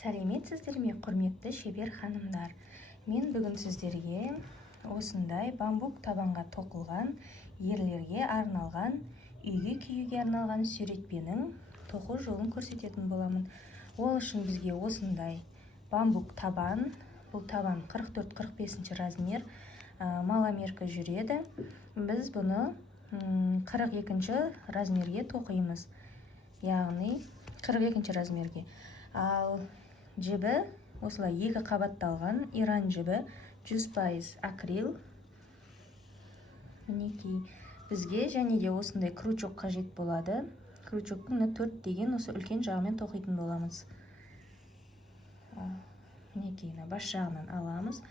Сәлеметсіздер ме, құрметті шебер ханымдар. Мен бүгін сіздерге осындай бамбук табанға тоқылған, ерлерге арналған, үйге киюге арналған сүйретпенің тоқу жолын көрсететін боламын. Ол үшін бізге осындай бамбук табан, бұл табан 44-45 размер, маломерка жүреді. Біз бұны 42 размерге тоқимыз, яғни 42 размерге. Ал жібі осылай 2 қабатталған иран жібі, 100% акрил. Мінекей бізге және де осындай крючок қажет болады. Крючоктың 4 деген осы үлкен жағымен тоқитын боламыз. Мінекей бас жағынан аламыз.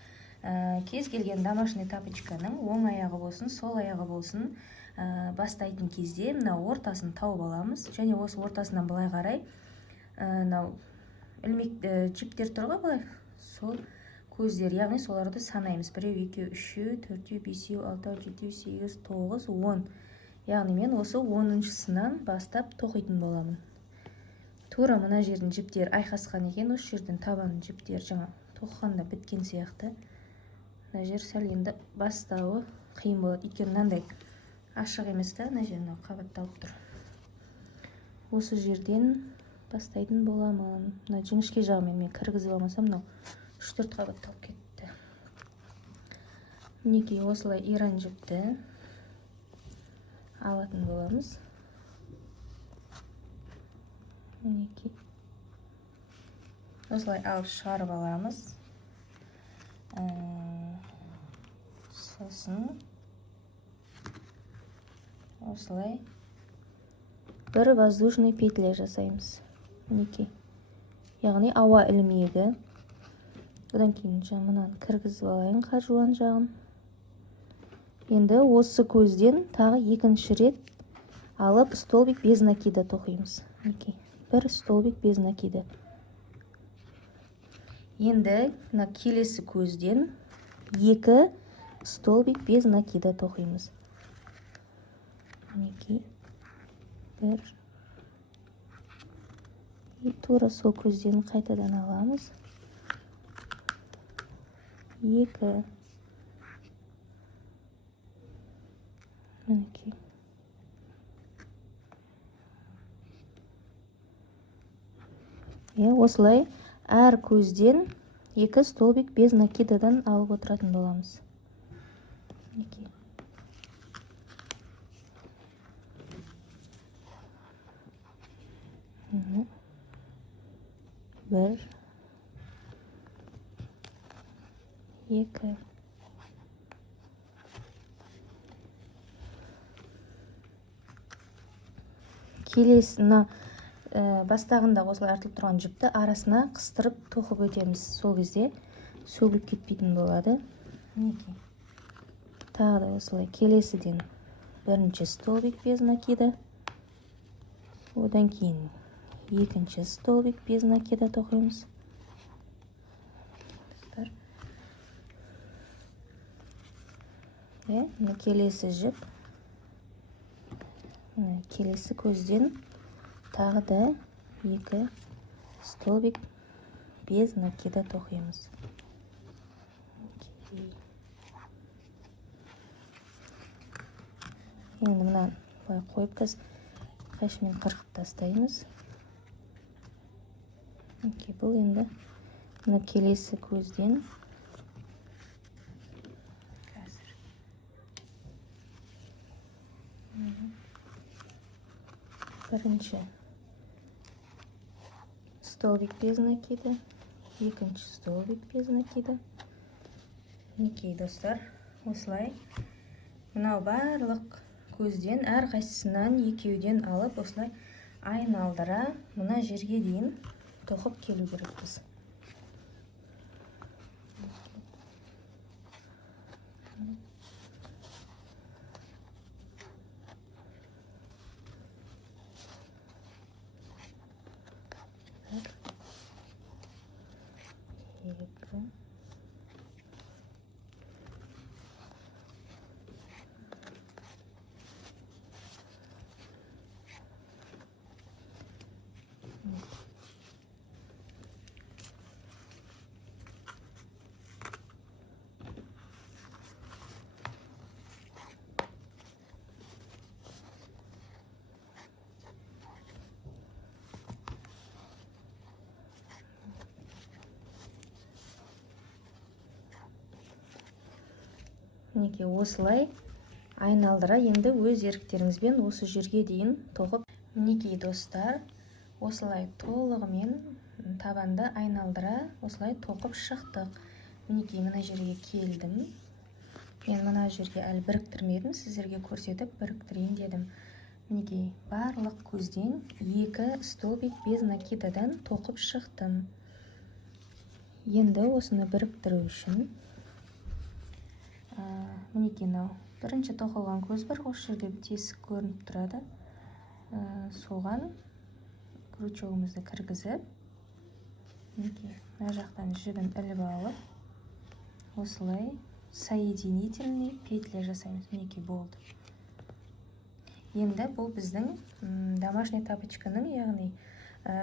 Кез келген домашний тапочканың оң аяғы болсын, сол аяғы болсын, бастайтын кезде мына ортасын тауып аламыз. Және осы ортасынан былай қарай ілмек жіптер тұрға былай, сол көздер, яғни соларды санаймыз. 1, 2, 3, 4, 5, 6, 7, 8, 9, 10. Яғни мен осы 10-шысынан бастап тоқитын боламын. Тура мына жердің жіптер айқасқан екен, осы жердің табанның жіптер жаңа тоққанда біткен сияқты. Мына жер сәл енді бастауы қиын болады, өйткені мынандай ашық емес та, мына жерін қабатталып тұр. Осы жерден бастайтын боламын. Мына жіңішке жағымен мен кіргізіп алмасам, мынау 3-4 қабатталып кетті. Мінекей осылай иран жіпті алатын боламыз. Мінекей осылай алып шығарып аламыз. Сосын осылай бір воздушный петля жасаймыз. Мінекей, яғни ауа ілмегі. Одан кейін мынаны кіргізіп алайын жуан жағын. Енді осы көзден тағы екінші рет алып столбик без накида тоқимыз. Мінекей, бір столбик без накида. Енді келесі көзден 2 столбик без накида тоқимыз. Мінекей, бір. Тура сол көзден қайтадан аламыз. 2. Мінекей. Осылай әр көзден 2 столбик без накидадан алып отыратын боламыз. Мінекей. Бір, 2. Келесіні бастағында осылай артылып тұрған жіпті арасына қыстырып тоқып өтеміз. Сол кезде сөгіліп кетпейтін болады. Тағы да осылай келесіден бірінші столбик без накида. Одан кейін екінші столбик без накида тоқимыз. Келесі жіп. Келесі көзден тағы да 2 столбик без накида тоқимыз. Енді мынаны былай қойып қашымен қырқып тастаймыз. Бұл енді мына келесі көзден бірінші столбик без накида, екінші столбик без накида. Мінекей достар, осылай мынау барлық көзден әр қайсысынан екеуден алып осылай айналдыра мына жерге дейін тоқып келу керекпіз. мінекей осылай айналдыра енді өз еріктеріңізбен осы жерге дейін тоқып. Мінекей достар, осылай толығымен табанды айналдыра осылай тоқып шықтық. Мінекей мына жерге келдім. Мен мына жерге әлі біріктірмедім, сіздерге көрсетіп біріктірейін дедім. Мінекей барлық көзден 2 столбик без накидадан тоқып шықтым. Енді осыны біріктіру үшін мінекей мынау бірінші тоқылған көз бар, осы жерде тесік көрініп тұрады. Соған крючогымызды кіргізіп, мінекей мына жақтан жібін іліп алып, осылай соединительный петля жасаймыз. Мінекей болды. Енді бұл біздің домашний тапочканың, яғни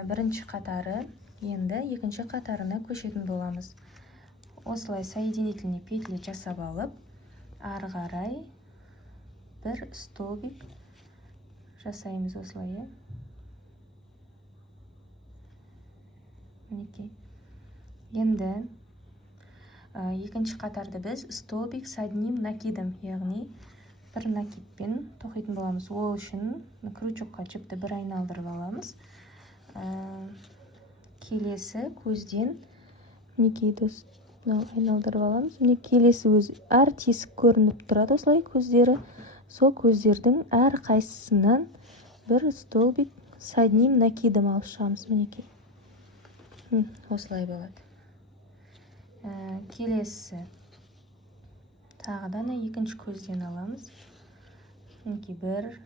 бірінші қатары, енді екінші қатарына көшетін боламыз. Осылай соединительный петля жасап алып, ары қарай бір столбик жасаймыз осылай. Мінекей. Енді екінші қатарды біз столбик с одним накидом, яғни бір накидпен тоқитын боламыз. Ол үшін крючокқа жіпті бір айналдырып аламыз. Келесі көзден мінекей айналдырып аламыз. Міне келесі өз әр тесік көрініп тұрады осылай көздері. Сол көздердің әр қайсысынан бір столбик с одним накидом алып шығамыз. Мінекей. Осылай болады. Келесі тағы да екінші көзден аламыз. Мінекей бір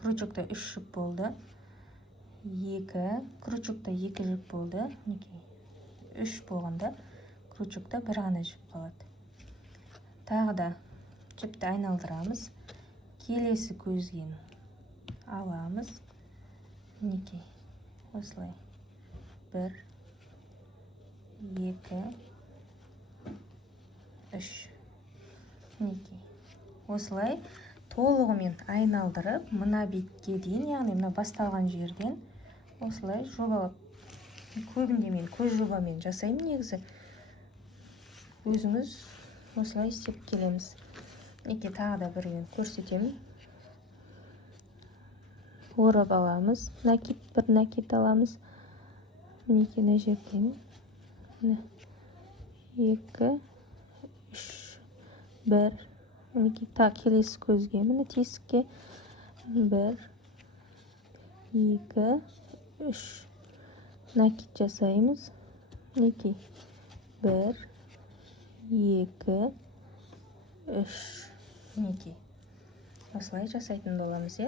крючокта 3 жіп болды. 2 крючокта 2 жіп болды. Мінекей 3 болғанда крючокта бір ғана жіп қалады. Тағы да жіпті айналдырамыз. Келесі көзген аламыз. Мінекей осылай 1 2 3. Мінекей осылай толығымен айналдырып, мына бетке дейін, яғни мына басталған жерден осылай жобалап, көбінде мен көз жобамен жасаймын негізі. Өзіміз осылай істеп келеміз. Мінекей тағы да бірін көрсетемін. Орап аламыз. Бір накид аламыз. Мінекей мына жерден 2 3 1. Мінекей келесі көзге, міне тесікке 1 2 3 накид жасаймыз. Мінекей 1 2 3. Мінекей осылай жасайтын боламыз.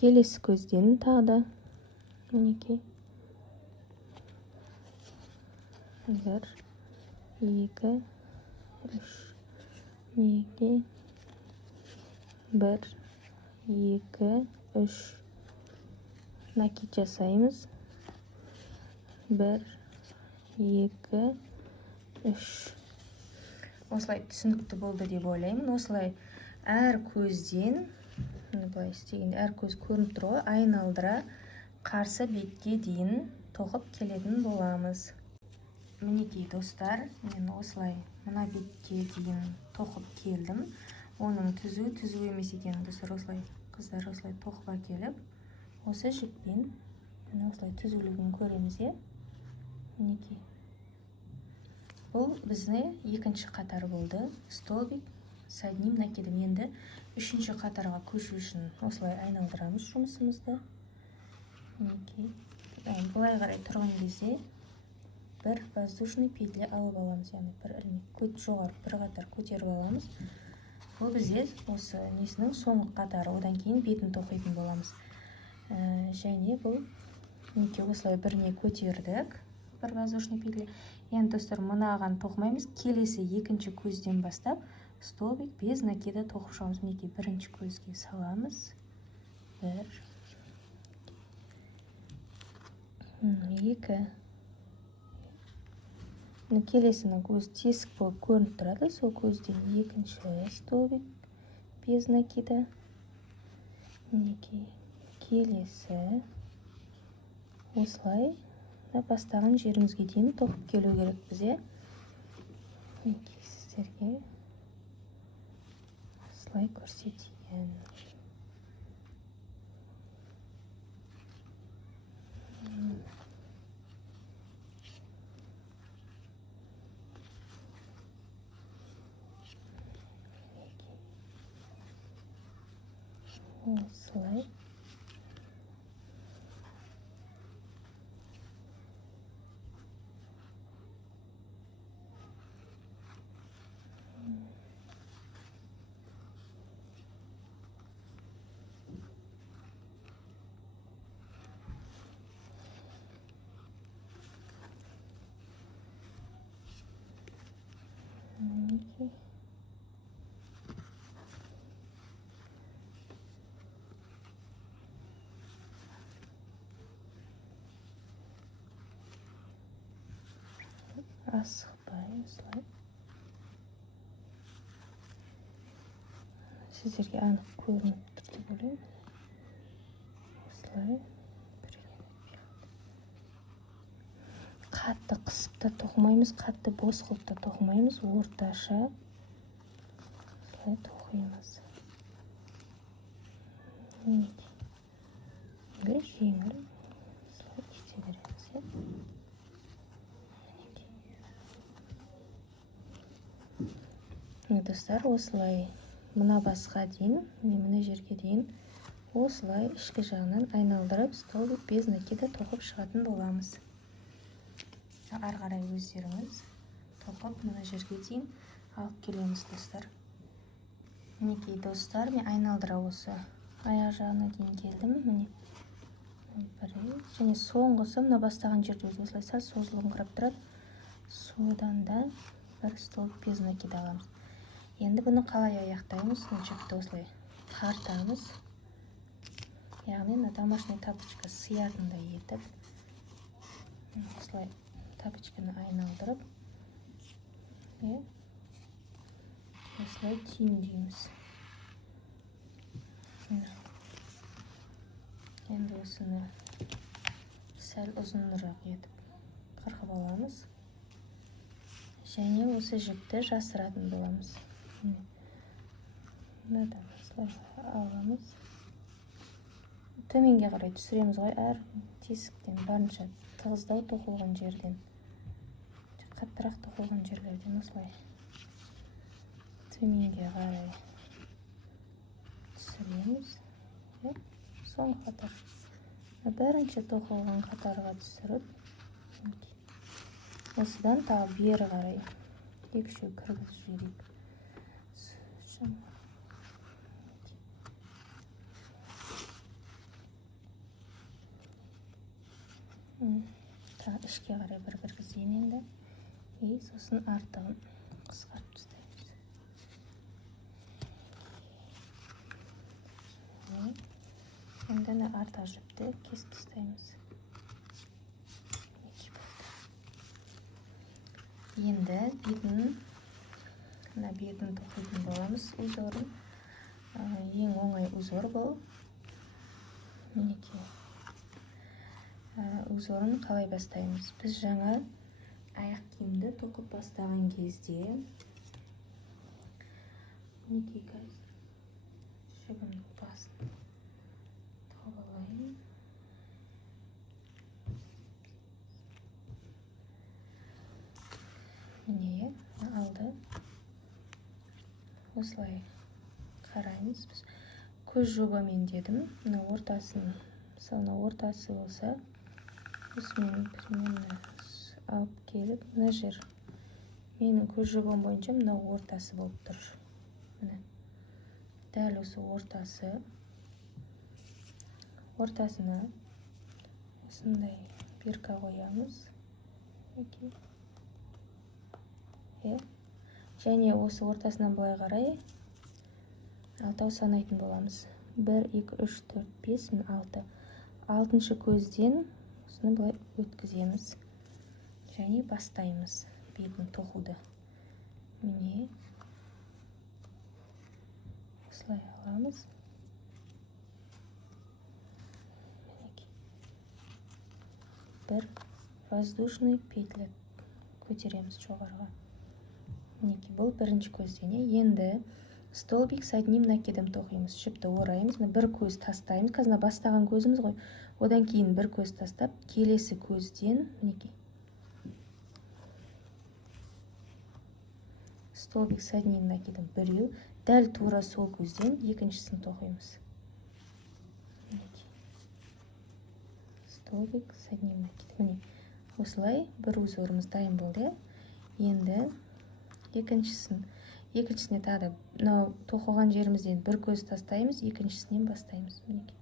Келесі көзден тағы да мінекей 1 2 3. Мінекей 1 2 3 накид жасаймыз. 1 2 3. Осылай түсінікті болды деп ойлаймын. Осылай әр көзден, былай істегенде әр көз көрініп тұр ғой, айналдыра қарсы бетке дейін тоқып келетін боламыз. Мінекей достар, мен осылай мына бетке дейін тоқып келдім. Оның түзу емес екенін достар, осылай қыздар осылай тоқып әкеліп, осы жіппен осылай түзулігін көреміз. Мінекей. Бұл бізде екінші қатар болды. Столбик с одним накидом. Енді үшінші қатарға көшу үшін осылай айналдырамыз жұмысымызды. Мінекей. Бұлай қарай тұрған кезде бір воздушный петля алып аламыз, яғни бір ілмек жоғары бір қатар көтеріп аламыз. Бұл бізде осы несінің соңғы қатары, одан кейін бетін тоқитын боламыз. Және бұл мінекей осылай біріне көтердік, бір воздушный петля. Енді достар, мынаған тоқымаймыз. Келесі екінші көзден бастап столбик без накида тоқып шығамыз. Мінекей бірінші көзге саламыз. 1 2. Келесінің көз тесік болып көрініп тұрады. Сол көзден екінші столбик без накида. Мінекей келесі осылай бастаған жерімізге дейін тоқып келу керек бізде. Мінекей сіздерге осылай көрсетейін. Осылай. Мінекей. Асықпай осылай. Сіздерге анық көрініп тұр деп ойлаймын. Осылай. Қатты қысып та тоқымаймыз, қатты бос қылып та тоқымаймыз, орташа осылай тоқимыз. Мінекей. Жеңіл осылай кете береміз. Достар, осылай мына басқа дейін, мына жерге дейін осылай ішкі жағынан айналдырып, столбик без накида тоқып шығатын боламыз. Ары қарай өздеріңіз тоқып мына жерге дейін алып келеміз, достар. Мінекей, достар, мен айналдыра осы аяқ жағына дейін келдім. Міне бір, және соңғысы мына бастаған жерде осылай сәл созылыңқырап тұрады. Содан да бір столбик без накида аламыз. Енді бұны қалай аяқтаймыз? Жіпті осылай тартамыз. Яғни домашний тапочка сиятындай етіп, осылай тапочканы айналдырып, осылай түйіндейміз. Енді осыны сәл ұзынырақ етіп қырқып аламыз. Және осы жіпті жасыратын боламыз. Мынадан осылай аламыз. Төменге қарай түсіреміз ғой, әр тесіктен барынша тығыздау тоқылған жерден, қаттырақ тоқылған жерлерден осылай төменге қарай түсіреміз. Соңғы қатар бірінші тоқылған қатарға түсіріп, осыдан тағы бері қарай екшеу кіргізіп жіберейік. Тағы ішке қарай бір кіргізейін енді. Сосын артығын қысқартып тастаймыз. Енді артық жіпті кесіп тастаймыз. Енді бетін тоқитын боламыз. Узорын. Ең оңай узор бұл. Мінекей. Узорын қалай бастаймыз? Біз жаңа аяқ киімді тоқып бастаған кезде мінекей қазір жібімнің басын тауып алайын. Міне алды. Осылай қараймыз. Біз көз жобамен дедім. Мына ортасын, мысалы ортасы болса, осымен примерно алып келіп, мына жер менің көз жобам бойынша мына ортасы болып тұр. Міне дәл осы ортасына осындай бирка қоямыз. Және осы ортасынан былай қарай алтау санайтын боламыз. 1, 2, 3, 4, 5, 6. Алтыншы көзден осыны былай өткіземіз. Және бастаймыз бетін тоқуды. Міне осылай аламыз. Бір воздушный петля көтереміз жоғарыға. мінекей бұл бірінші көзден. Енді столбик с одним накидом тоқимыз. Жіпті ораймыз. Бір көз тастаймыз. Қазір бастаған көзіміз ғой. Одан кейін бір көз тастап, келесі көзден мінекей. Столбик с одним накидом біреу. Дәл тура сол көзден екіншісін тоқимыз. Столбик с одним накидом. Міне, осылай бір узорымыз дайын болды. Енді екіншісіне тағы да мынау тоқылған жерімізден бір көз тастаймыз, екіншісінен бастаймыз. Мінекей.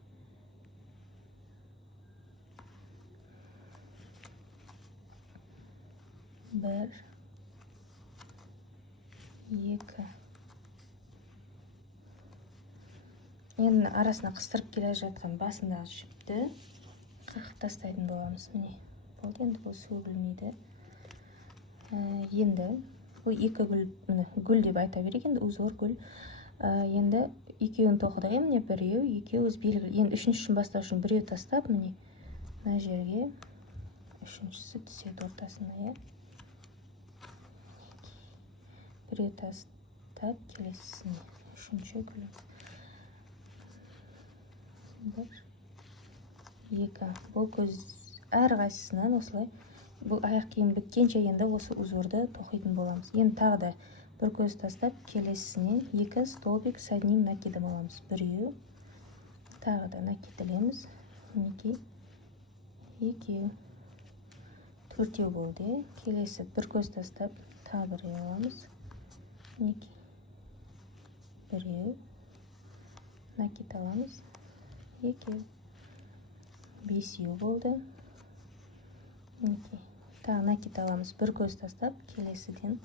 Бір, екі. Енді арасына қыстырып келе жатқан басындағы жіпті қырқып тастайтын боламыз. Міне, болды. Енді бұл сөгілмейді. Енді бұл екі гүл деп айта берейік. Енді узор гүл. Енді екеуін тоқыдық. Міне біреу, екеу белгілі. Енді үшіншісін бастау үшін біреу тастап, міне мына жерге үшіншісі түседі ортасына. Біреу тастап, келесісіне үшінші гүл. Бір, екі. Бұл көз әрқайсысынан осылай. Бұл аяқ киім біткенше енді осы узорды тоқитын боламыз. Енді тағы да бір көз тастап, келесісінен екі столбик с одним накидом аламыз. Біреу, тағы да накидлеміз. Мінекей, екеу, төртеу болды. Келесі бір көз тастап, тағы біреу аламыз. Мінекей, біреу, накид аламыз. Екеу, бесеу болды. Мінекей, тағы накид аламыз. Бір көз тастап, келесіден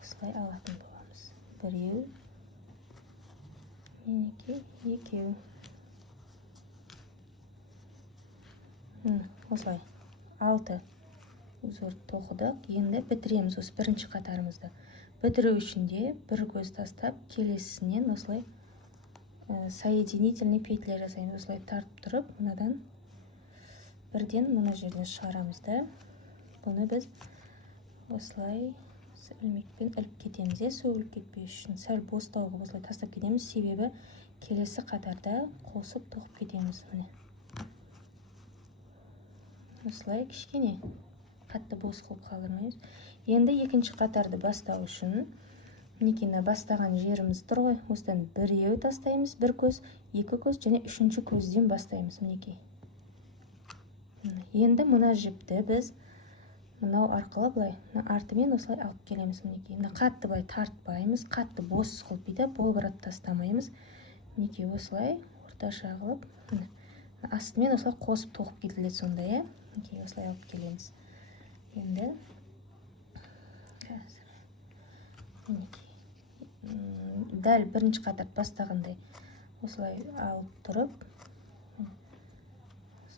осылай алатын боламыз. Біреу, мінекей, екеу. Осылай 6 узор тоқыдық. Енді бітіреміз осы бірінші қатарымызды. Бітіру үшін де бір көз тастап, келесінен осылай соединительный петля жасаймыз. Осылай тартып тұрып, мынадан бірден мына жерден шығарамыз да. Бұны біз осылай ілмекпен іліп кетеміз. Сөгіліп кетпеу үшін сәл бостауға осылай тастап кетеміз. Себебі келесі қатарда қосып тоқып кетеміз. Осылай кішкене қатты бос қылып қалдырмаймыз. Енді екінші қатарды бастау үшін мінекей бастаған жеріміз тұр ғой. Осыдан біреу тастаймыз, бір көз, екі көз және үшінші көзден бастаймыз. Мінекей. Енді мына жіпті біз мынау арқылы былай артымен осылай алып келеміз. Мінекей. Қатты былай тартпаймыз, қатты бос қылып бүйтіп болбырап тастамаймыз. Мінекей осылай орташа қылып, астымен осылай қосып тоқып кетіледі сонда, Мінекей осылай алып келеміз. Енді дәл бірінші қатар бастағандай осылай алып тұрып,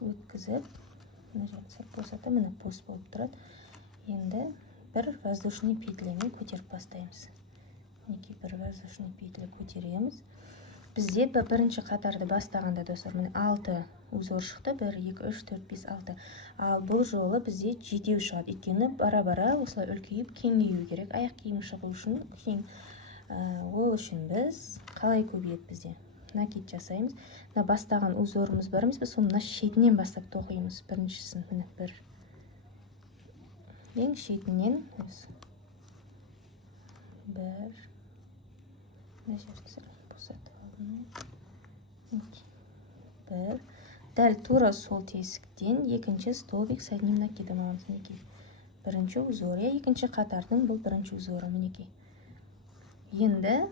өткізіп, мына жерін сәл босатып, міне бос болып тұрады. Енді бір воздушный петлямен көтеріп бастаймыз. Мінекей бір воздушный петля көтереміз. Бізде бірінші қатарды бастағанда достар, міне 6 узор шықты. 1, 2, 3, 4, 5, 6. Ал бұл жолы бізде 7 шығады. Өйткені бара-бара осылай үлкейіп, кеңею керек. Аяқ киім шығу үшін кең. Ол үшін біз қалай көбейеді бізде? Накид жасаймыз. Бастаған узорымыз барымыз, біз соны шетінен бастап тоқимыз. Біріншісін, міне бір. Ең шетінен бір. Мына жерді босатып алдым. Бір. Дәл тура сол тесіктен екінші столбик с одним накидом аламыз. Мінекей. Бірінші узор, екінші қатардың бұл бірінші узоры. Мінекей. Енді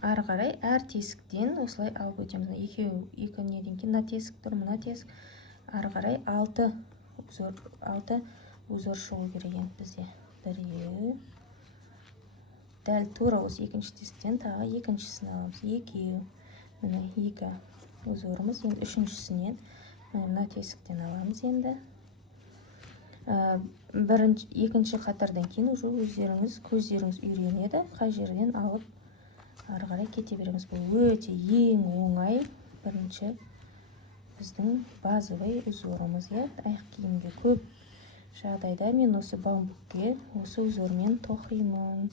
ары қарай әр тесіктен осылай алып өтеміз. Екі неден кейін мына тесік тұр, мына тесік. Ары қарай 6 узор шығу керек бізде. Біреу. Дәл тура осы екінші тесіктен тағы екіншісін аламыз. Екеу. Міне екі узорымыз. Енді үшіншісінен мына тесіктен аламыз енді. Екінші қатардан кейін уже көздеріңіз үйренеді. Қай жерден алып ары қарай кете береміз. Бұл өте ең оңай бірінші біздің базовый узорымыз. Аяқ киімге көп жағдайда мен осы бамбукке осы узормен тоқимын.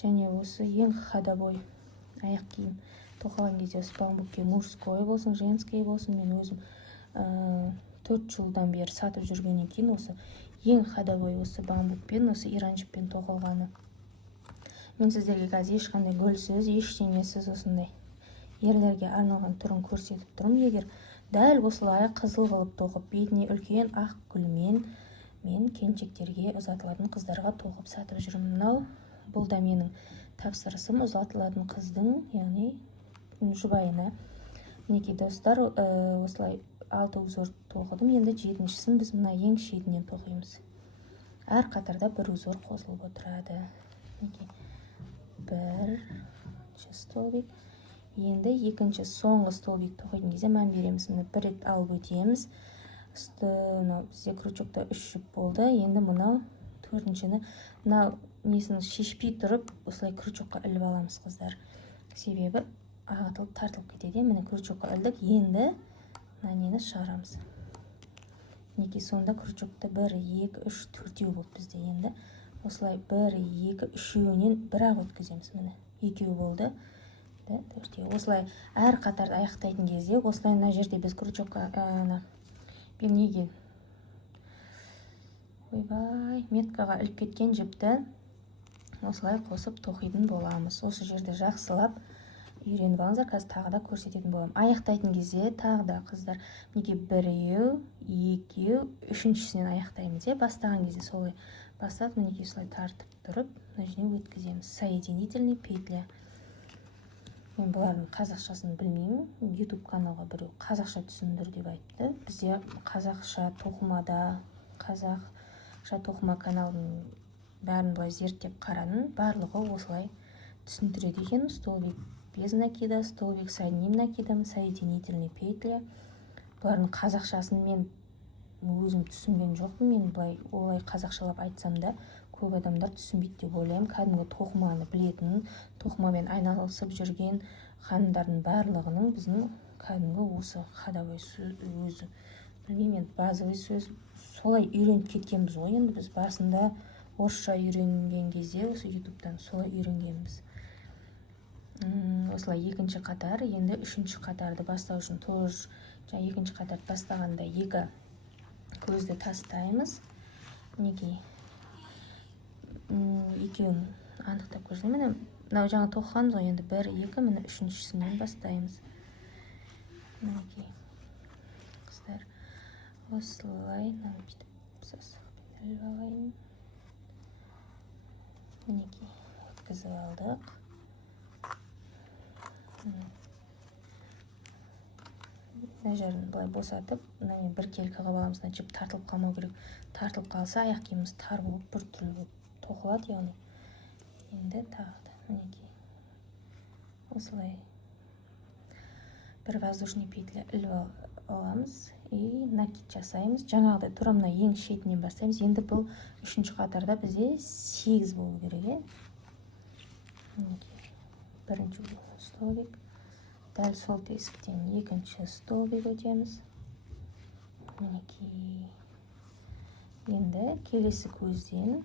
және осы ең ходовой аяқ киім тоқыған кезде осы бамбукке мужской болсын, женский болсын, мен өзім 4 жылдан бері сатып жүргеннен кейін осы ең ходовой осы бамбукпен, осы иран жіппен тоқылғаны. Мен сіздерге қазір ешқандай гүлсіз, ештеңесіз осындай ерлерге арналған түрін көрсетіп тұрмын. Егер дәл осылай қызыл қылып тоқып, бетіне үлкен ақ гүлмен мен келіншектерге, ұзатылатын қыздарға тоқып сатып жүрмін. Мынау бұл да менің тапсырысым ұзатылатын қыздың, яғни жұбайына. Мінекей достар, осылай 6 узор тоқыдым. Енді 7-шісін біз мына ең шетінен тоқимыз. Әр қатарда 1 узор қосылып отырады. Мінекей 1 столбик. Енді 2-ші соңғы столбик тоқитын кезде мән береміз. Міне 1 рет алып өтеміз. Бізде крючокта 3 жұп болды. Енді мынау 4-шіні мынау несін шешпей тұрып, осылай крючокқа іліп аламыз, қыздар. Себебі ағытылып тартылып кетеді. Міне крючокқа ілдік. Енді мына нені шығарамыз. Мінекей сонда крючокта 1, 2, 3, 4 болды бізде. Енді осылай 1, 2, 3-еуінен бір-ақ өткіземіз. Міне 2 болды. 4. Осылай әр қатарды аяқтайтын кезде, осылай мына жерде біз крючокқа неге меткаға іліп кеткен жіпті осылай қосып тоқитын боламыз. Осы жерде жақсылап үйреніп алыңыздар. Қазір тағы да көрсететін боламын. Аяқтайтын кезде тағы да қыздар, мінекей 1, 2, 3-шісінен аяқтаймыз. Бастаған кезде солай бастап, мінекей солай тартып тұрып, мына жеріне өткіземіз. Соединительный петля. Мен бұлардың қазақшасын білмеймін. YouTube каналға біреу қазақша түсіндір деп айтты. Бізде қазақша тоқымада, қазақша тоқыма каналының бәрін былай зерттеп қарадым. Барлығы осылай түсіндіреді екен. Столбик без накида, столбик с одним накидом, соединительный петля. Бұлардың қазақшасын мен өзім түсінген жоқпын. Мен былай олай қазақшалап айтсам да, көп адамдар түсінбейді деп ойлаймын. Кәдімгі тоқыманы білетін, тоқымамен айналысып жүрген ханымдардың барлығының біздің кәдімгі осы ходовой сөз өзі. Білмеймін, базовый сөз солай үйреніп кеткенбіз ғой. Енді біз басында орысша үйренген кезде осы ютубтан солай үйренгенбіз. Осылай 2-ші қатар, енді 3-ші қатарды бастау үшін тоже 2-ші қатарды бастағанда 2 көзді тастаймыз. Мінекей екеуін анықтап көрсетейін. Міне мынау жаңа тоқығанбыз ғой, енді 1, 2, міне 3-шісінен бастаймыз. Мінекей қыздар, осылай бүйтіп сасықпен іліп алайын. Мінекей өткізіп алдық. Мына жерін былай босатып, мына бір келкі қылып аламыз. Жіп тартылып қалмау керек. Тартылып қалса аяқ киіміміз тар болып, бір түрлі болып тоқылады, яғни. Енді тағы да мінекей осылай бір воздушный петля іліп аламыз и накид жасаймыз. Жаңағыдай тура мына ең шетінен бастаймыз. Енді бұл 3-ші қатарда бізде 8 болу керек. Мінекей 1-ші столбик. Дәл сол тесіктен 2-ші столбик өтеміз. Мінекей. Енді келесі көзден,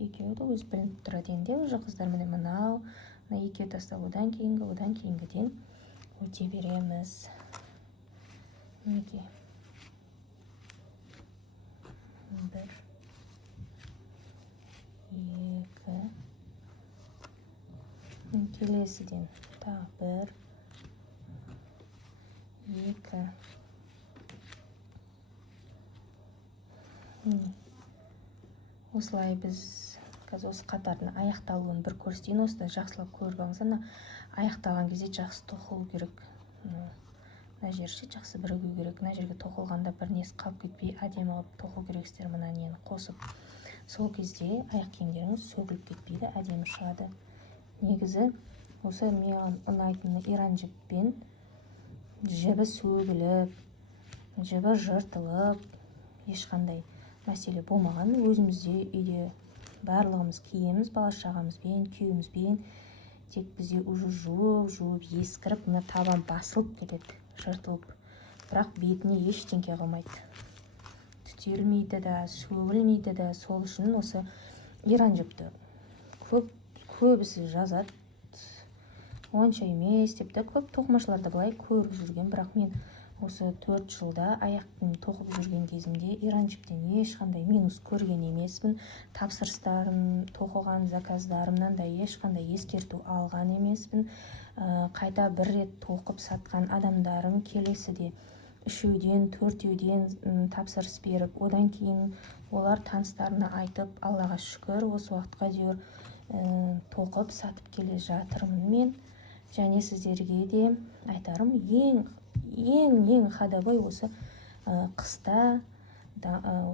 екеуді өз білініп тұрады. Енді уже қыздар, міне мынау, мына екеу тастап, одан кейінгіден өте береміз. Мінекей 1, 2, келесіден тағы 1, 2. Осылай біз қазір осы қатардың аяқталуын бір көрсетейін. Осыда жақсылап көріп алыңыздар. Аяқталған кезде жақсы тоқылу керек. Мына жерше жақсы бірігу керек. Мына жерге тоқылғанда бір несі қалып кетпей, әдемі қылып тоқу керексіздер. Мына нені қосып. Сол кезде аяқ киімдеріңіз сөгіліп кетпейді, әдемі шығады. Негізі осы маған ұнайтыны иран жіппен жібі сөгіліп, жібі жыртылып, ешқандай мәселе болмаған. Өзімізде үйде барлығымыз киеміз, бала-шағамызбен, күйеуімізбен. Тек бізде уже жуып, ескіріп, мына табан басылып кетеді, жыртылып. Бірақ бетіне ештеңке қылмайды. Түтелмейді да, сөгілмейді да. Сол үшін осы иран жіпті көбісі жазады онша емес деп. Көп тоқымашыларда былай көріп жүрген, бірақ мен осы 4 жылда аяқтың тоқып жүрген кезімде иран жіптен ешқандай минус көрген емеспін. Тапсырыстарым, тоқыған заказдарымнан да ешқандай ескерту алған емеспін. Қайта бір рет тоқып сатқан адамдарым келесіде 3-ден 4-ден тапсырыс беріп, одан кейін олар таныстарына айтып, Аллаға шүкір, осы уақытқа дейін тоқып сатып келе жатырмын мен. Және сіздерге де айтарым, ең ходовой осы қыста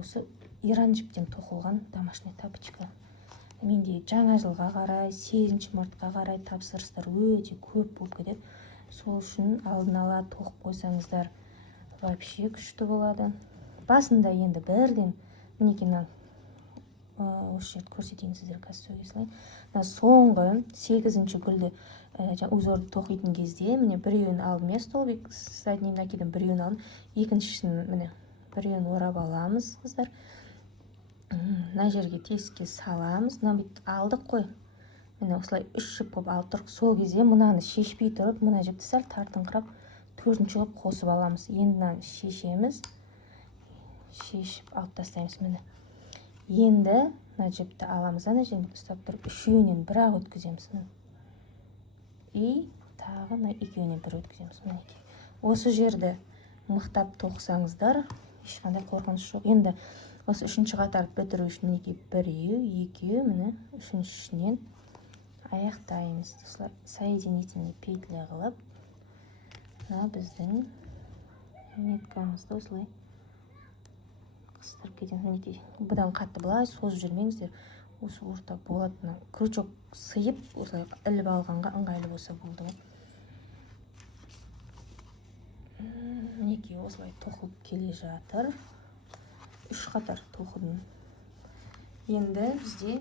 осы иран жіптен тоқылған домашний тапочка. Менде жаңа жылға қарай, 8 мартқа қарай тапсырыстар өте көп болып кетеді. Сол үшін алдын ала тоқып қойсаңыздар вообще күшті болады. Басында енді бірден мінекей осы жерді көрсетейін сіздер, қазір сөге салайын. Соңғы 8-ші гүлді узорды тоқитын кезде міне біреуін алдым, столбик задний накидым, біреуін алдым, екіншісін міне біреуін орап аламыз қыздар. Мына жерге тесікке саламыз. Мына бүйтіп алдық қой. Міне осылай 3 жіп болып алып тұрық. Сол кезде мынаны шешпей тұрып, мына жіпті сәл тартыңқырап 4-ші қылып қосып аламыз. Енді мынаны шешеміз. Шешіп алып тастаймыз міне. Енді мына жіпті аламыз, ана жерін ұстап тұрып, үшеуінен бір-ақ өткіземіз. И тағы екеуінен бір өткіземіз. Осы жерді мықтап тоқсаңыздар, ешқандай қорқыныш жоқ. Енді осы 3-ші қатарды бітіру үшін мінекей 1, 2, міне 3-шінен аяқтаймыз. Осылай соединительный петля қылып, біздің ниткамызды осылай қыстырып кетеміз. Мінекей бұдан қатты былай созып жүрмеңіздер. Осы орта болады. Крючок сыйып, осылай іліп алғанға ыңғайлы болса болды. Мінекей осылай тоқылып келе жатыр. 3 қатар тоқыдым. Енді бізде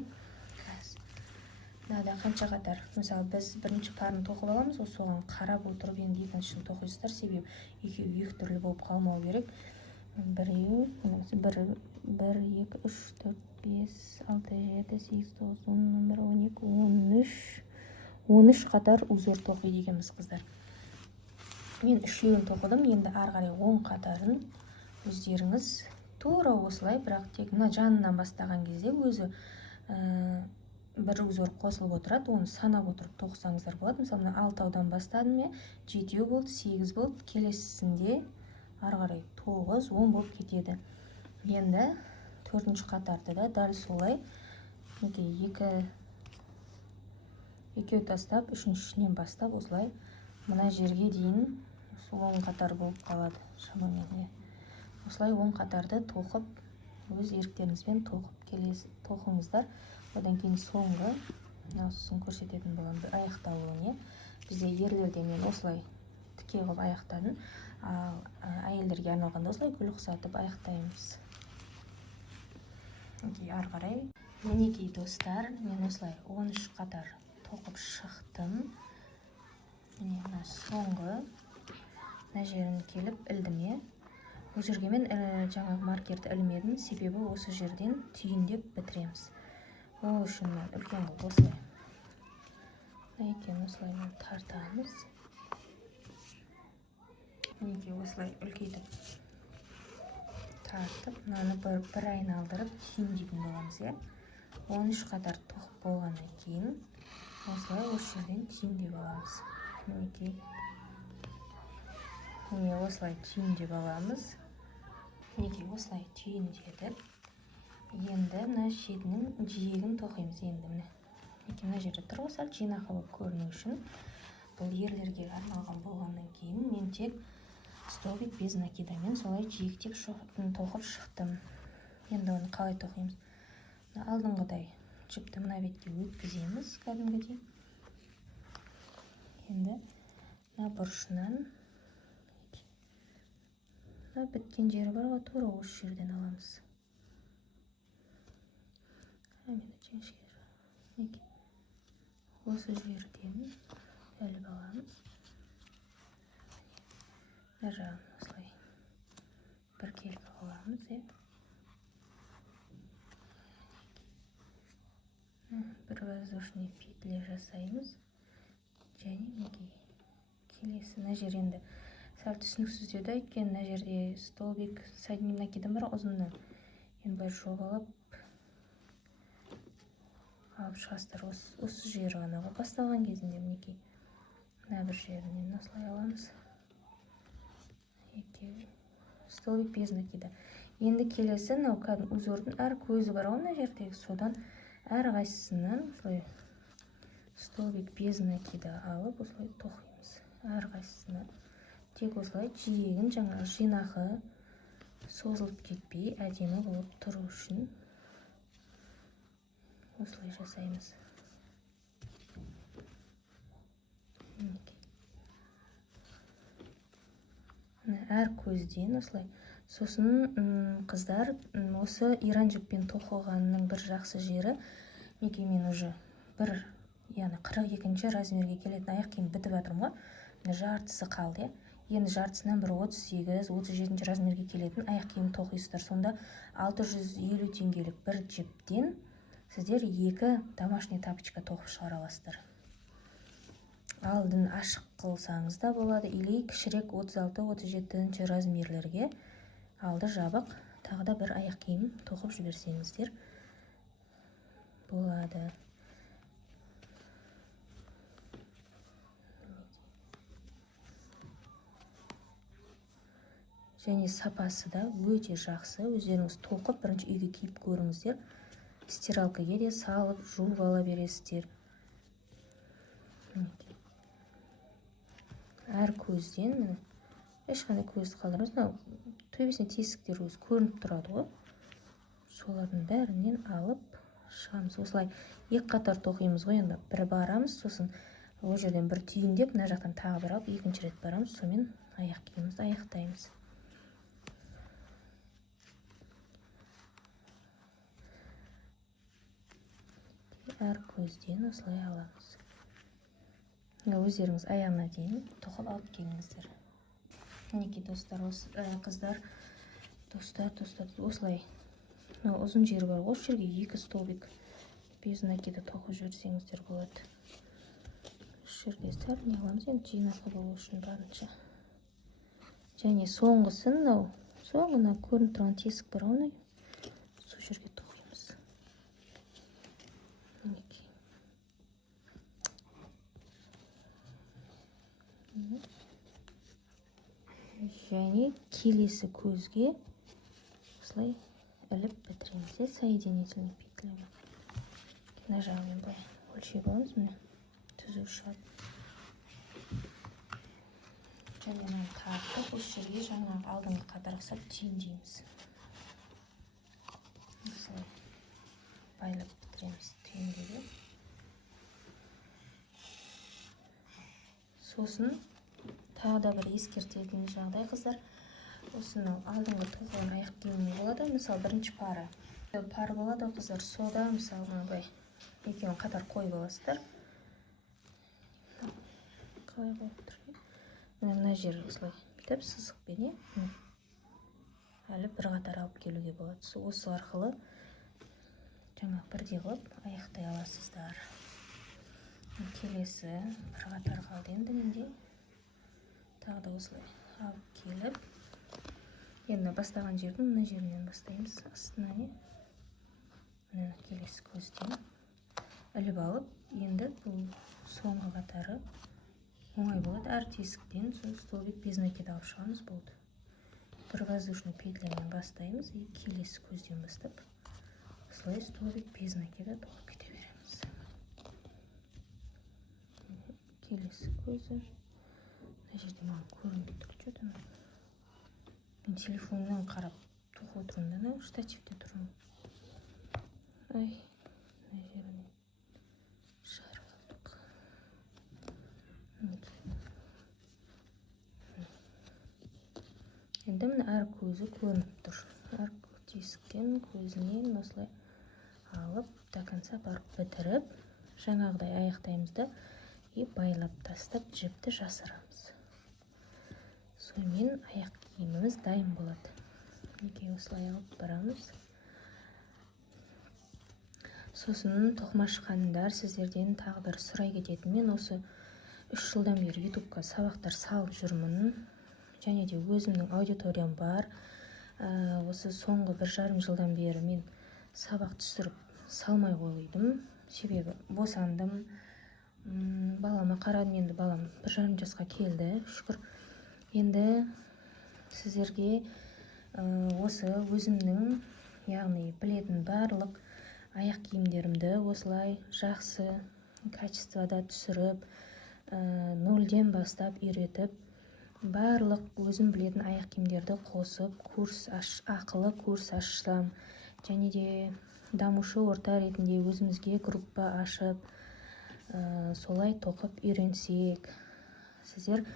мынада қанша қатар? Мысалы, біз бірінші парын тоқып аламыз, соған қарап отырып, енді екіншісін тоқисыздар, себебі екеуі екі түрлі болып қалмау керек. 1, 2, 3, 4, 5, 6, 7, 8, 9, 10, 11, 12, 13 қатар узор тоқиды екенбіз қыздар. Мен 3-еуін тоқыдым, енді ары қарай 10 қатарын өздеріңіз тура осылай, бірақ тек мына жанынан бастаған кезде өзі бір узор қосылып отырады, оны санап отырып тоқсаңыздар болады. Мысалы, 6-аудан бастадым, 7 болды, 8 болды, келесісінде ары қарай 9, 10 болып кетеді. Енді 4-ші қатарды да дәл солай екеу тастап, 3-шінен бастап осылай мына жерге дейін 10 қатар болып қалады. Шамамен осылай 10 қатарды тоқып, өз еріктеріңізбен тоқыңыздар. Одан кейін соңғы осысын көрсететін болам, аяқталуын. Бізде ерлерде мен осылай тіке қылып аяқтадым, ал әйелдерге арналғанда осылай гүл ұқсатып аяқтаймыз. Ары қарай. Мінекей достар, мен осылай 13 қатар тоқып шықтым. Міне соңғы мына жерін келіп ілдім. Бұл жерге мен жаңағы маркерді ілмедім, себебі осы жерден түйіндеп бітіреміз. Ол үшін мен үлкен қылып осылай. Осылай тартамыз. Мінекей осылай үлкейтіп тартып, мынаны бір айналдырып түйіндейтін боламыз. 13 қатар тоқып болғаннан кейін осылай осы жерден түйіндеп аламыз. Міне осылай түйіндеп аламыз. Мінекей осылай түйіндедік. Енді мына шетінің жиегін тоқимыз. Енді мына жерде тұр сәл жинақы болып көріну үшін. Бұл ерлерге арналған болғаннан кейін мен тек столбик без накидамен солай жиектеп тоқып шықтым. Енді оны қалай тоқимыз? Алдыңғыдай жіпті мына бетке өткіземіз кәдімгідей. Енді мына бұрышынан біткен жері бар ғой, тура осы жерден аламыз. Осы жерден іліп аламыз. Жағын осылай біркелкі аламыз. бір воздушный петля жасаймыз. Және мінекей келесі мына жер енді сәл түсініксіздеуді өйткені мына жерде столбик с одним накидом бар ұзыннан. Енді былай жобалап алып шығасыздар. Осы жері ғана ғой басталған кезінде мінекей. Мына бір жерінен осылай аламыз. Екеу столбик без накида. Енді келесі мынау кәдімгі узордың әр көзі бар ғой мына жердегі, содан әр қайсысынан осылай столбик без накида алып осылай тоқимыз. Әр қайсысына тек осылай жиегін жаңағы жинақы созылып кетпей әдемі болып тұру үшін осылай жасаймыз. Әр көзден осылай. Сосын қыздар осы иран жіппен тоқылғанның бір жақсы жері, неге мен уже яғни 42-ші размерге келетін аяқ киім бітіп жатырмын ғой. Жартысы қалды. Енді жартысынан бір 38-37-ші размерге келетін аяқ киім тоқисыздар. Сонда 650 теңгелік бір жіптен сіздер 2 домашний тапочка тоқып шығара аласыздар. Алдын ашық қылсаңыз да болады, или кішірек 36-37-ші размерлерге алды жабық тағы да бір аяқ киім тоқып жіберсеңіздер болады. Және сапасы да өте жақсы. Өздеріңіз тоқып бірінші үйге киіп көріңіздер. Стиралкаға де салып жуып ала бересіздер. Әр көзден ешқандай көзді қалдырмыз. Төбесіне тесіктер өзі көрініп тұрады ғой. Солардың бәрінен алып шығамыз. Осылай екі қатар тоқимыз ғой. Енді бір барамыз, сосын ол жерден бір түйіндеп, мына жақтан тағы бір алып, екінші рет барамыз, сонымен аяқ киімімізді аяқтаймыз. Әр көзден осылай аламыз. Өздеріңіз аяғына дейін тоқып алып келіңіздер. Мінекей достар, қыздар, достар, осылай ұзын жері бар. Осы жерге 2 столбик без накида тоқып жіберсеңіздер болады. Осы жерге сәл не аламыз, енді жинақы болу үшін барынша. Және соңғысы соңғына көрініп тұрған тесік бар ғой, сол жерге тоқимыз. Мінекей. Және келесі көзге осылай іліп бітіреміз. Соединительный петлями. Мына жағымен былай өлшеп аламыз, міне түзу шығады. Және мынаны тартып, осы жерге жаңағы алдыңғы қатарға ұқсап түйіндейміз. Осылай байлап бітіреміз түйіндеге. Сосын тағы да бір ескертетін жағдай, қыздар. Осыны алдыңғы тоқылған аяқ киімі болады. Мысалы, бірінші пары болады, қыздар. Сода, мысалы, былай екеуін қатар қойып аласыздар. Қалай қойып тұрайын? Мына жер осылай бүйтіп сызықпен әлі бір қатар алып келуге болады. Осы арқылы жаңа бірдей қылып аяқтай аласыздар. Келесі бір қатар қалды енді менде. Тағы да осылай алып келіп, енді бастаған жердің мына жерінен бастаймыз. Астына мына келесі көзден іліп алып, енді бұл соңғы қатары оңай болады. Әр тесіктен столбик без накида алып шығамыз, болды. Бір воздушный петлямен бастаймыз и келесі көзден бастап осылай столбик без накида тоқып кете береміз. Келесі көзі. Мына жерде маған көрініп тұр, что-то. Мен телефоннан қарап тоқып отырмын, штативте тұрмын. Ай, мына жеріне шығарып алдық. Енді міне әр көзі көрініп тұр. Әр тесіктен көзінен осылай алып, до конца барып бітіріп, жаңағыдай аяқтаймызды и байлап тастап жіпті жасырамыз. Сонымен аяқ киіміміз дайын болады. Неге осылай алып барамыз. Сосын тоқымашқандар сіздерден тағы бір сұрай кететін. Мен осы 3 жылдан бері ютубқа сабақтар салып жүрмін. Және де өзімнің аудиториям бар. Осы соңғы 1,5 жылдан бері мен сабақ түсіріп салмай қойдым. Себебі босандым. Балама қарадым, енді балам 1,5 жасқа келді, шүкір. Енді сіздерге осы өзімнің, яғни білетін барлық аяқ киімдерімді осылай жақсы качествода түсіріп, нөлден бастап үйретіп, барлық өзім білетін аяқ киімдерді қосып, ақылы курс ашсам, және де дамушы орта ретінде өзімізге группа ашып, солай тоқып үйренсек, сіздер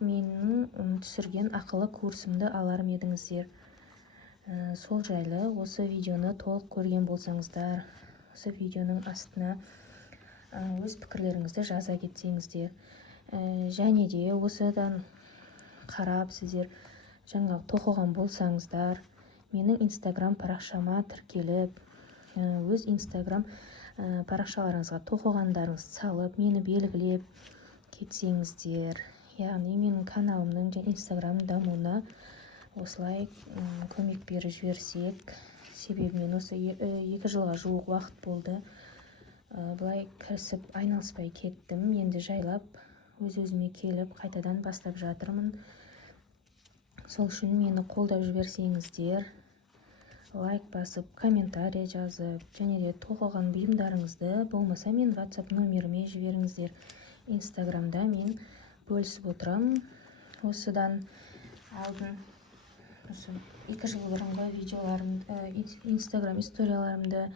менің түсірген ақылы курсымды алар едіңіздер. Сол жайлы осы видеоны толық көрген болсаңыздар, осы видеоның астына өз пікірлеріңізді жаза кетсеңіздер, және де осыдан қарап сіздер жаңағы тоқыған болсаңыздар, менің инстаграм парақшама тіркеліп, өз инстаграм парақшаларыңызға тоқығандарыңызды салып, мені белгілеп кетсеңіздер, яғни менің каналымның және инстаграм дамуына осылай көмек беріп жіберсек. Себебі мен осы 2 жылға жуық уақыт болды былай кірісіп айналыспай кеттім. Енді жайлап өз-өзіме келіп қайтадан бастап жатырмын. Сол үшін мені қолдап жіберсеңіздер, лайк басып, комментарий жазып, және де тоқыған бұйымдарыңызды болмаса мен WhatsApp номеріме жіберіңіздер. Инстаграмда мен бөлісіп отырам. Осыдан алдын осы 2 жыл бұрынғы видеоларымды, инстаграм историяларымды,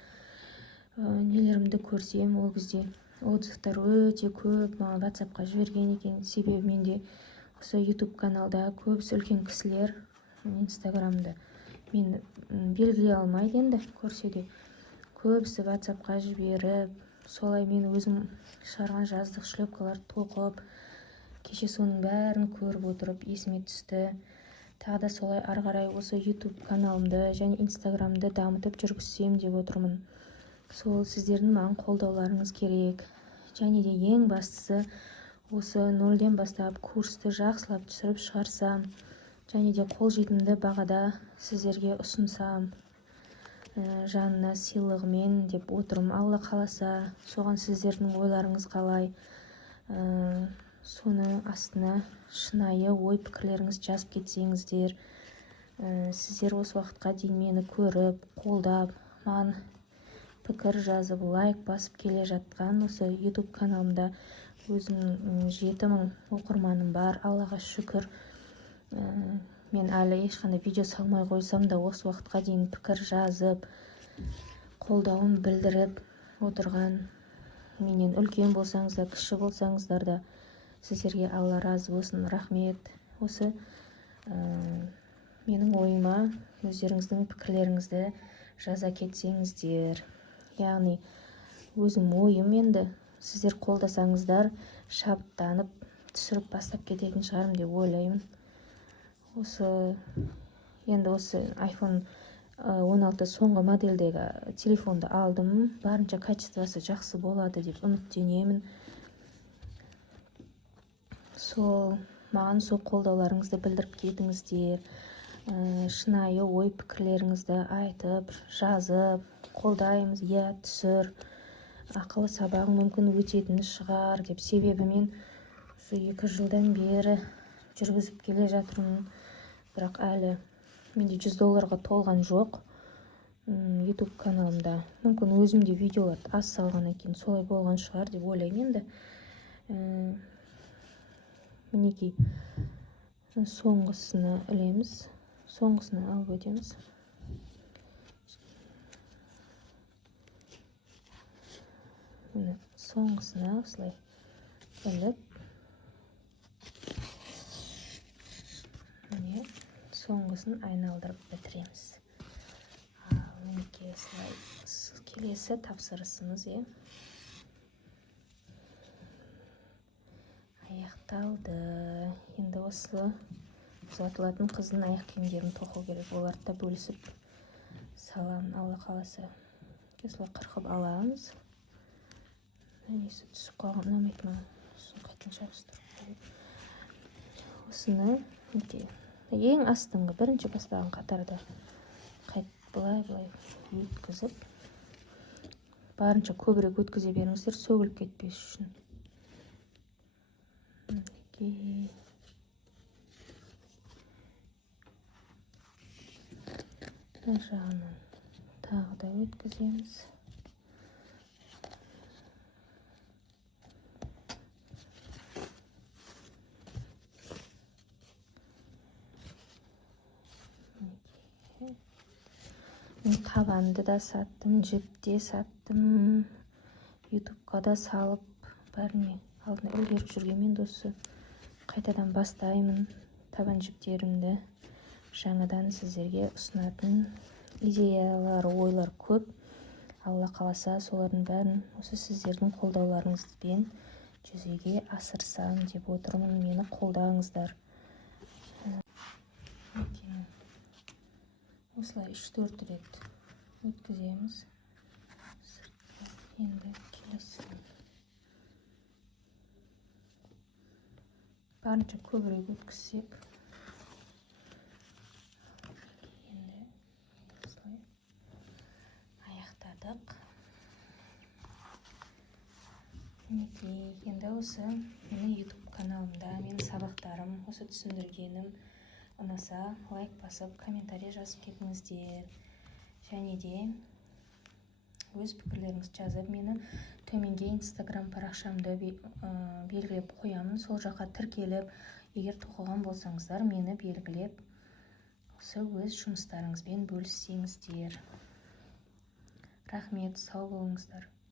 нелерімді көрсем, ол кезде отзывтар өте көп маған WhatsAppқа жіберген екен. Себебі менде осы YouTube каналда көбісі үлкен кісілер инстаграмды мен белгілей алмайды, енді көрсе де көбісі WhatsAppқа жіберіп, солай мен өзім шығарған жаздық шлепкаларды тоқып, кеше соның бәрін көріп отырып есіме түсті. Тағы да солай ары қарай осы YouTube каналымды және инстаграмды дамытып жүргізсем деп отырмын. Сол сіздердің маған қолдауларыңыз керек. Және де ең бастысы осы нөлден бастап курсты жақсылап түсіріп шығарсам, және де қолжетімді бағада сіздерге ұсынсам, жанына сыйлығымен деп отырмын. Алла қаласа, соған сіздердің ойларыңыз қалай, соны астына шынайы ой пікірлеріңіз жазып кетсеңіздер, сіздер осы уақытқа дейін мені көріп, қолдап, маған пікір жазып, лайк басып келе жатқан осы YouTube каналымда өзімнің 7000 оқырманым бар, Аллаға шүкір. Мен әлі ешқандай видео салмай қойсам да осы уақытқа дейін пікір жазып, қолдауын білдіріп отырған, менен үлкен болсаңыздар, кіші болсаңыздар да, сіздерге Алла разы болсын, рахмет. Осы менің ойыма өздеріңіздің пікірлеріңізді жаза кетсеңіздер, яғни өзім ойым, енді сіздер қолдасаңыздар шабыттанып түсіріп бастап кететін шығармын деп ойлаймын. Енді осы iPhone 16 соңғы модельдегі телефонды алдым. Барынша качествосы жақсы болады деп үміттенемін. Маған сол қолдауларыңызды білдіріп кетіңіздер, шынайы ой пікірлеріңізді айтып, жазып, қолдаймыз, түсір, ақылы сабағың мүмкін өтетін шығар деп. Себебі мен осы 2 жылдан бері жүргізіп келе жатырмын, бірақ әлі менде $100 толған жоқ YouTube каналымда. Мүмкін өзімде видеоларды аз салғаннан кейін солай болған шығар деп ойлаймын. Енді мінекей соңғысына ілеміз, соңғысына алып өтеміз. Соңғысына осылай іліп, соңғысын айналдырып бітіреміз. Мінекей осылай келесі тапсырысымыз аяқталды. Енді осы ұзатылатын қыздың аяқ киімдерін тоқу керек. Оларды да бөлісіп саламын, Алла қаласа. осылай қырқып аламыз. Несі түсіп қалған ұнамайды маған. Сосын қайтадан жабыстырып қойып. Осыны ең астыңғы бірінші бастаған қатарда былай өткізіп, барынша көбірек өткізе беріңіздер, сөгіліп кетпес үшін. Мына жағынан тағы да өткіземіз. Табанды да саттым, жіпте саттым, ютубқа да салып, бәріне алдына үлгеріп жүргенмен досы қайтадан бастаймын табан жіптерімді. Жаңадан сіздерге ұсынатын идеялар, ойлар көп. Алла қаласа солардың бәрін осы сіздердің қолдауларыңызбен жүзеге асырсам деп отырмын. Мені қолдаңыздар. Осылай 3-4 рет өткіземіз. Енді келесі. Барынша көбірек өткізсек. Енді осылай аяқтадық. Енді осы менің YouTube каналымда менің сабақтарым, осы түсіндіргенім ұнаса, лайк басып, комментарий жазып кетіңіздер. Және де өз пікірлеріңізді жазып, мені төменге Instagram парақшамды белгілеп қоямын. Сол жаққа тіркеліп, егер тоқыған болсаңыздар, мені белгілеп, осы өз жұмыстарыңызбен бөліссеңіздер. Рахмет, сау болыңыздар.